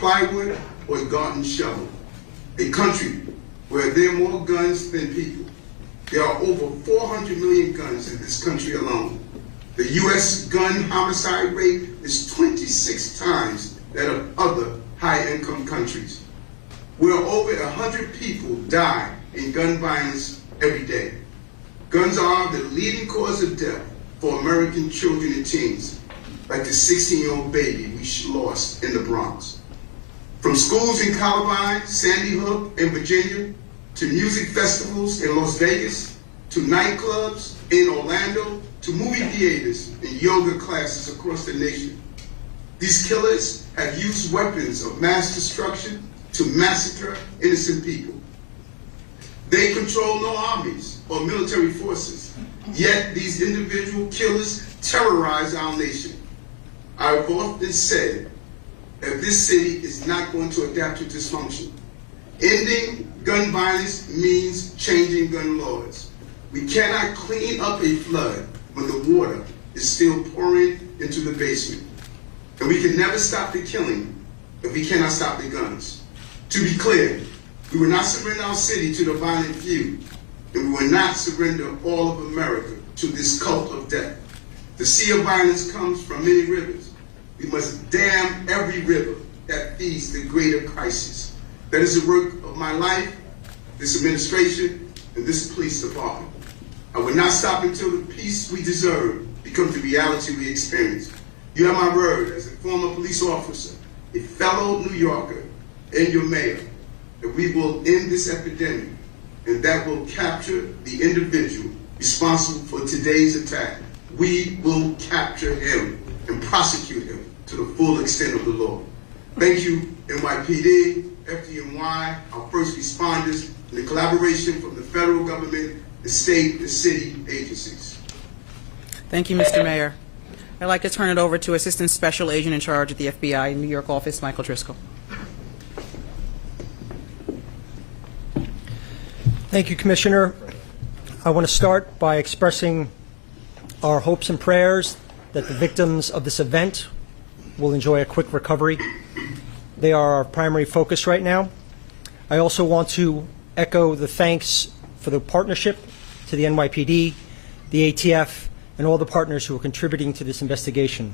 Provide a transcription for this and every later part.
plywood or a garden shovel. A country where there are more guns than people. There are over 400 million guns in this country alone. The U.S. gun homicide rate is 26 times that of other high-income countries, where over 100 people die in gun violence every day. Guns are the leading cause of death for American children and teens, like the 16-year-old baby we lost in the Bronx. From schools in Columbine, Sandy Hook, and Virginia, to music festivals in Las Vegas, to nightclubs in Orlando, to movie theaters and yoga classes across the nation. These killers have used weapons of mass destruction to massacre innocent people. They control no armies or military forces, yet these individual killers terrorize our nation. I've often said that this city is not going to adapt to dysfunction. Ending gun violence means changing gun laws. We cannot clean up a flood when the water is still pouring into the basement. And we can never stop the killing if we cannot stop the guns. To be clear, we will not surrender our city to the violent few, and we will not surrender all of America to this cult of death. The sea of violence comes from many rivers. We must dam every river that feeds the greater crisis. That is the work of my life, this administration, and this police department. I will not stop until the peace we deserve becomes the reality we experience. You have my word as a former police officer, a fellow New Yorker, and your mayor, that we will end this epidemic, and that will capture the individual responsible for today's attack. We will capture him and prosecute him to the full extent of the law. Thank you, NYPD, FDNY, our first responders, and the collaboration from the federal government, the state, the city agencies. Thank you, Mr. Mayor. I'd like to turn it over to Assistant Special Agent in Charge at the FBI New York office, Michael Driscoll. Thank you, Commissioner. I want to start by expressing our hopes and prayers that the victims of this event will enjoy a quick recovery. They are our primary focus right now. I also want to echo the thanks for the partnership to the NYPD, the ATF, and all the partners who are contributing to this investigation.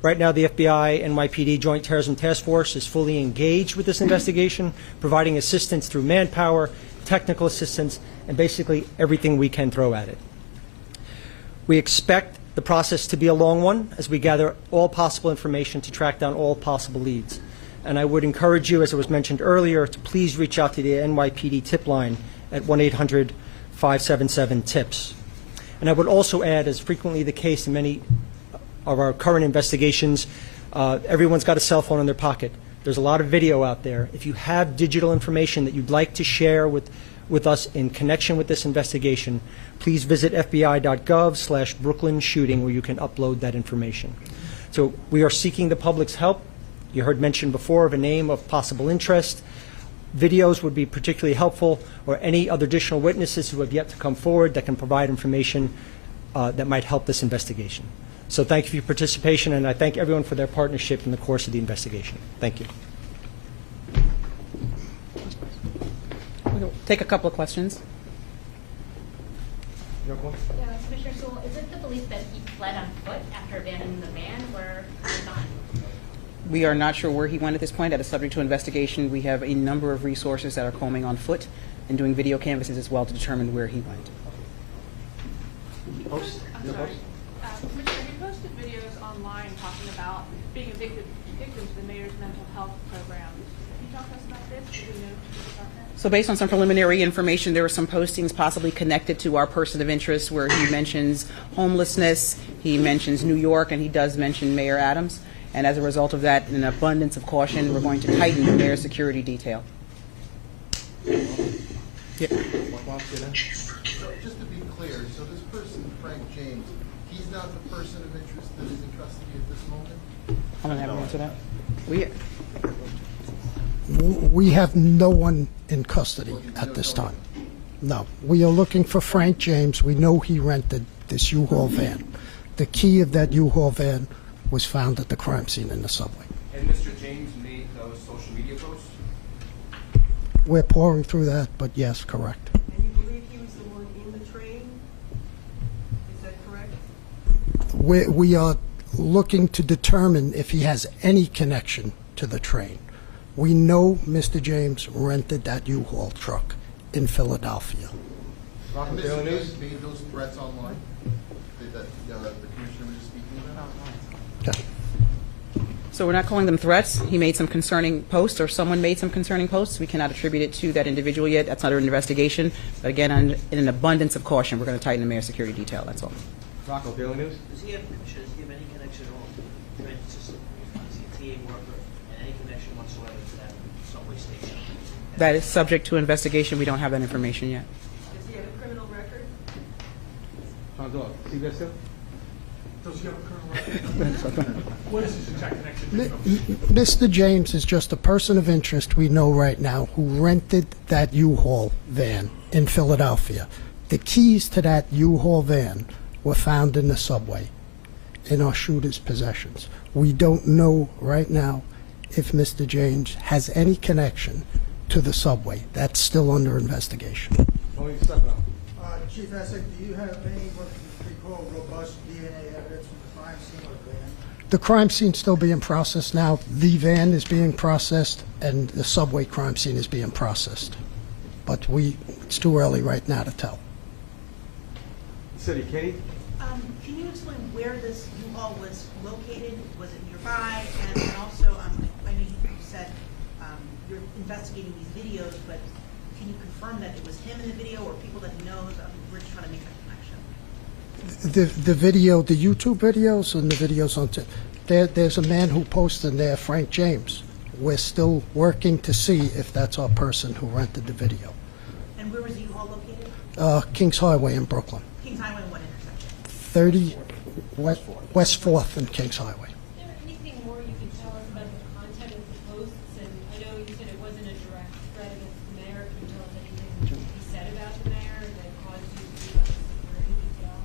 Right now, the FBI NYPD Joint Terrorism Task Force is fully engaged with this investigation, providing assistance through manpower, technical assistance, and basically everything we can throw at it. We expect the process to be a long one as we gather all possible information to track down all possible leads. And I would encourage you, as it was mentioned earlier, to please reach out to the NYPD tip line at 1-800-577-TIPS. And I would also add, as frequently the case in many of our current investigations, everyone's got a cell phone in their pocket. There's a lot of video out there. If you have digital information that you'd like to share with us in connection with this investigation, please visit fbi.gov/Brooklyn shooting, where you can upload that information. So we are seeking the public's help. You heard mentioned before of a name of possible interest. Videos would be particularly helpful, or any other additional witnesses who have yet to come forward that can provide information that might help this investigation. So thank you for your participation, and I thank everyone for their partnership in the course of the investigation. Thank you. We'll take a couple of questions. Yeah, Commissioner Sewell, is it the belief that he fled on foot after abandoning the van, or not? We are not sure where he went at this point. That is subject to investigation. We have a number of resources that are combing on foot and doing video canvases as well to determine where he went. I'm sorry. Commissioner, you posted videos online talking about being a victim to the mayor's mental health program. Can you talk to us about this? Do we know about that? So based on some preliminary information, there are some postings possibly connected to our person of interest where he mentions homelessness, he mentions New York, and he does mention Mayor Adams. And as a result of that, in an abundance of caution, we're going to tighten the mayor's security detail. Yeah. So just to be clear, so this person, Frank James, he's not the person of interest that is in custody at this moment? I'm going to have him answer that. We have no one in custody at this time. No. We are looking for Frank James. We know he rented this Uhaul van. The key of that Uhaul van was found at the crime scene in the subway. And Did Mr. James make those social media posts? We're pouring through that, but yes, correct. And you believe he was the one in the train? Is that correct? We are looking to determine if he has any connection to the train. We know Mr. James rented that Uhaul truck in Philadelphia. And Mr. James made those threats online that the commissioner was just speaking about? Okay. So we're not calling them threats. He made some concerning posts, or someone made some concerning posts. We cannot attribute it to that individual yet. That's under investigation. But again, in an abundance of caution, we're going to tighten the mayor's security detail. That's all. Rocco, Daily News? Does he have any connection at all to the transit system? Is he a TA worker and any connection whatsoever to that subway station? That is subject to investigation. We don't have that information yet. Does he have a criminal record? John Dog, CBS 2? Does he have a criminal record? What is his exact connection? Mr. James is just a person of interest we know right now who rented that U-Haul van in Philadelphia. The keys to that U-Haul van were found in the subway in our shooter's possessions. We don't know right now if Mr. James has any connection to the subway. That's still under investigation. Chief Essex, do you have any what we call robust DNA evidence from the crime scene of the van? The crime scene's still being processed now. The van is being processed, and the subway crime scene is being processed. But it's too early right now to tell. City, Katie? Can you explain where this U-Haul was located? Was it nearby? And then also, I know you said you're investigating these videos, but can you confirm that it was him in the video or people that he knows? We're just trying to make that connection. The video, the YouTube videos and the videos on there's a man who posted in there, Frank James. We're still working to see if that's our person who rented the video. And where was U-Haul located? Kings Highway in Brooklyn. Kings Highway and what intersection? 30 West 4th and Kings Highway. Is there anything more you can tell us about the content of the posts? And I know you said it wasn't a direct threat against the mayor. Can you tell us anything he said about the mayor that caused you to do security detail?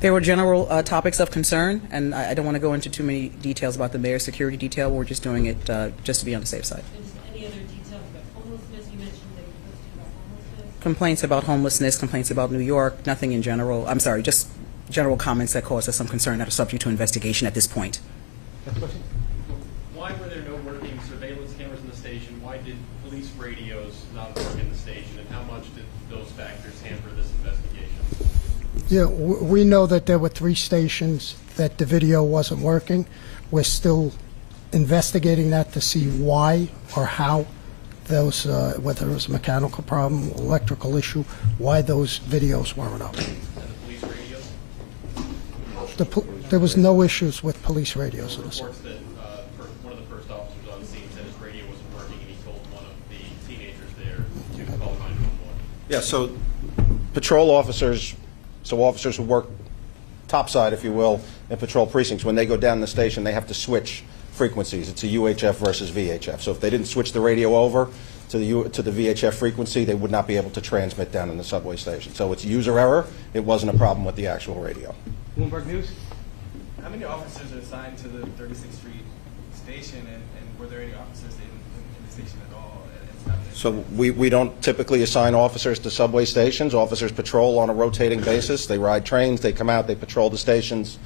There were general topics of concern, and I don't want to go into too many details about the mayor's security detail. We're just doing it just to be on the safe side. And just any other details about homelessness? You mentioned that you posted about homelessness. Complaints about homelessness, complaints about New York, nothing in general. I'm sorry, just general comments that cause us some concern that are subject to investigation at this point. Why were there no working surveillance cameras in the station? Why did police radios not work in the station? And how much did those factors hamper this investigation? Yeah, we know that there were 3 stations that the video wasn't working. We're still investigating that to see why or how those, whether it was a mechanical problem, electrical issue, why those videos weren't up. And the police radios? There was no issues with police radios in this. Reports that one of the first officers on scene said his radio wasn't working, and he told one of the teenagers there to call 911. Yeah, so patrol officers, officers who work topside, if you will, in patrol precincts, when they go down the station, they have to switch frequencies. It's a UHF versus VHF. So if they didn't switch the radio over to the VHF frequency, they would not be able to transmit down in the subway station. So it's user error. It wasn't a problem with the actual radio. Bloomberg News? How many officers are assigned to the 36th Street station, and were there any officers in the station at all? So we don't typically assign officers to subway stations. Officers patrol on a rotating basis. They ride trains, they come out, they patrol the stations.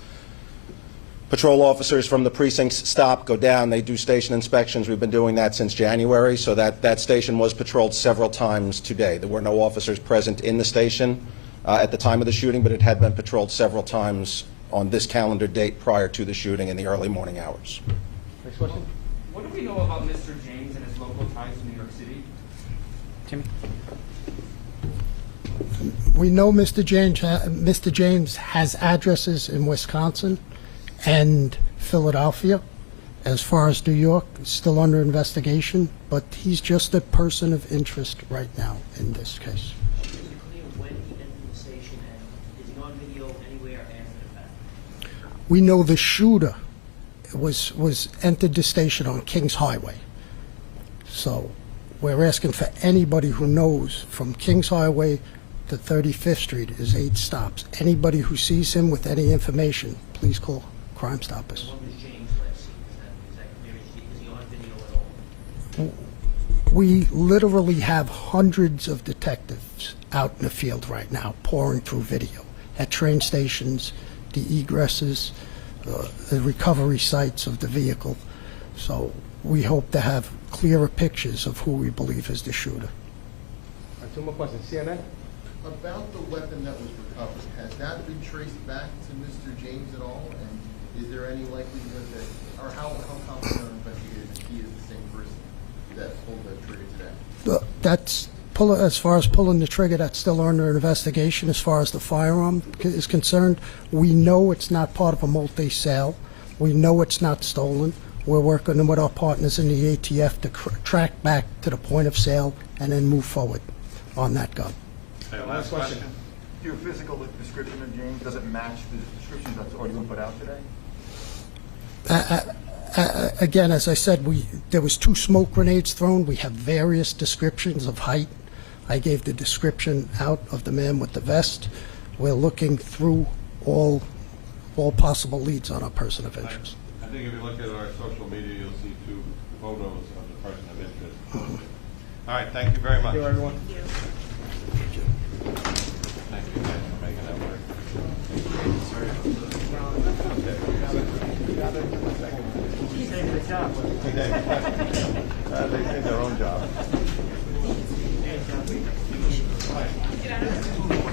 Patrol officers from the precincts stop, go down, they do station inspections. We've been doing that since January, so that station was patrolled several times today. There were no officers present in the station at the time of the shooting, but it had been patrolled several times on this calendar date prior to the shooting in the early morning hours. Next question. What do we know about Mr. James and his local ties to New York City? Timmy? We know Mr. James has addresses in Wisconsin and Philadelphia. As far as New York, it's still under investigation, but he's just a person of interest right now in this case. Is it clear when he entered the station, and is he on video anywhere after the fact? We know the shooter was entered the station on Kings Highway. So we're asking for anybody who knows from Kings Highway to 35th Street is 8 stops. Anybody who sees him with any information, please call Crimestoppers. When was James last seen? Is he on video at all? We literally have hundreds of detectives out in the field right now pouring through video at train stations, the egresses, the recovery sites of the vehicle. So we hope to have clearer pictures of who we believe is the shooter. Two more questions. CNN? About the weapon that was recovered, has that been traced back to Mr. James at all? And is there any likelihood that, or how confident are investigators that he is the same person that pulled the trigger today? As far as pulling the trigger, that's still under investigation. As far as the firearm is concerned, we know it's not part of a multi-sale. We know it's not stolen. We're working with our partners in the ATF to track back to the point of sale and then move forward on that gun. Okay, last question. Your physical description of James, does it match the description that's already been put out today? Again, as I said, there was 2 smoke grenades thrown. We have various descriptions of height. I gave the description out of the man with the vest. We're looking through all possible leads on our person of interest. I think if you look at our social media, you'll see 2 photos of the person of interest. All right, thank you very much. Thank you, everyone. Thank you guys for making that work. They did their job. They did their own job. Get out of here.